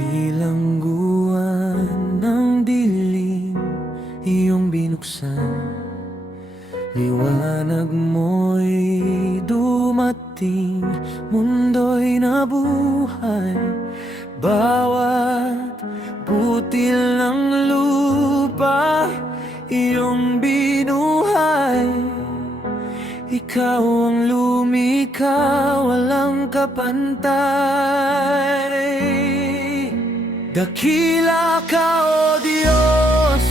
Bilangguan ng dilim iyong binuksan, liwanag mo'y dumating, mundo'y nabuhay. Bawat butil ng lupa iyong binuhay. Ikaw ang lumikha, walang kapantay. Dakila ka, O Diyos,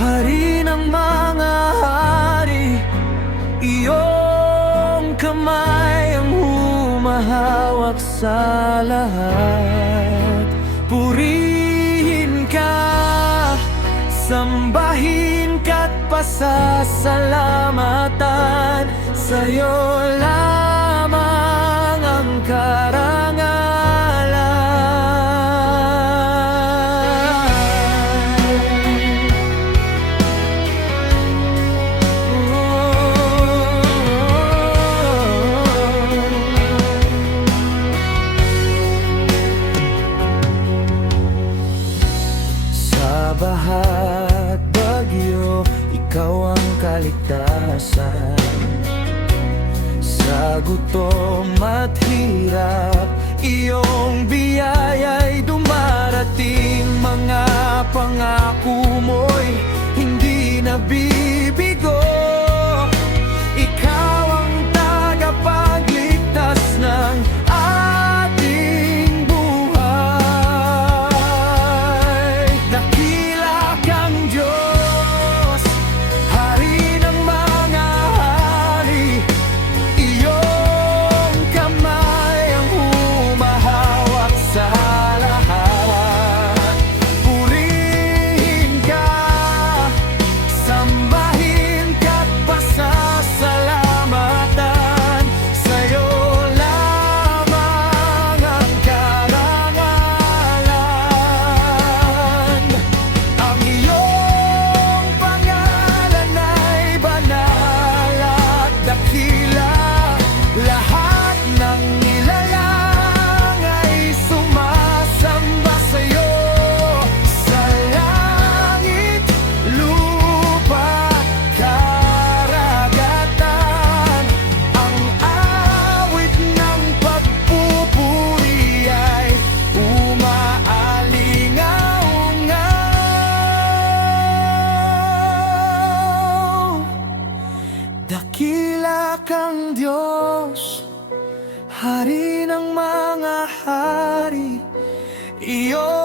Hari ng mga hari. Iyong kamay ang humahawak sa lahat. Purihin ka, sambahin ka't pasasalamatan. Sa'yo lamang ang karangalan. Sa baha't bagyo, ikaw ang kaligtasan. Sa gutom at hirap, iyong biyaya'y dumarating. Mga pangako mo'y hindi nabibigo. Ikaw ang tagapagligtas ng ating buhay. Dakila kang Diyos, Hari ng mga hari. Iyong kamay ang humahawak sa lahat. Purihin ka, sambahin ka't pasasalamatan. Sa'yo lamang ang karangalan. Ang iyong pangalan ay banal at dakila. Lahat ng nilalang ay sumasamba sa'yo. Sa langit, lupa, karagatan, ang awit ng pagpupuri ay umaalingaw. Dakila kang Diyos, Hari ng mga hari. Iyo